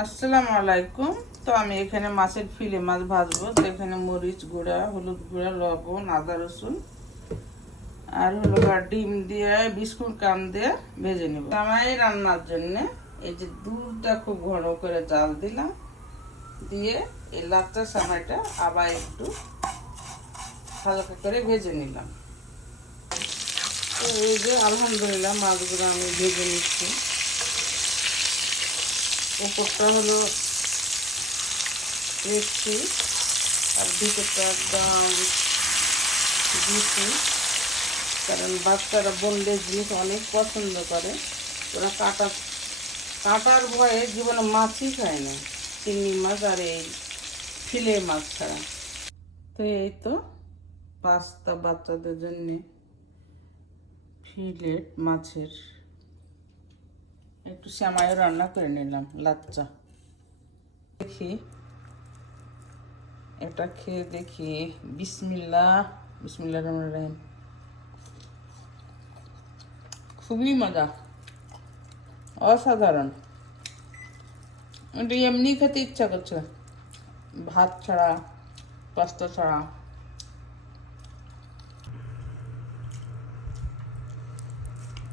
আসসালামু আলাইকুম। তো আমি এখানে মাছের ফিলে মাছ ভাজবো। তো এখানে মরিচ গুঁড়া, হলুদ গুঁড়া, লবণ, আদা রসুন আর হলো ডিম দিয়ে বিস্কুট কাম দিয়ে ভেজে নিব। আমার রান্নার জন্য এই যে দুধটা খুব ঘন করে জাল দিলাম, দিয়ে এই লাচ্চা সামাইটা আবার একটু হালকা করে ভেজে নিলাম। তো এই যে আলহামদুলিল্লাহ মাছগুলো আমি ভেজে নিচ্ছি। উপরটা হলো রেখছি আর ভিতরটা একদম দিচ্ছি, কারণ বাচ্চারা বোনলেস জিনিস অনেক পছন্দ করে। ওরা কাটার ভয়ে জীবনে মাছই খায় না, চিংড়ি মাছ আর এই ফিলে মাছ ছাড়া। তো এই তো পাস্তা বাচ্চাদের জন্য ফিলেট মাছের একটু সেমাইও রান্না করে নিলাম লাচ্চা। দেখি এটা খেয়ে দেখি। বিসমিল্লাহ, বিসমিল্লাহ রহমানির রহিম। খুবই মজা, অসাধারণ। এটা এমনি খেতে ইচ্ছা করছে, ভাত ছাড়া, পাস্তা ছাড়া।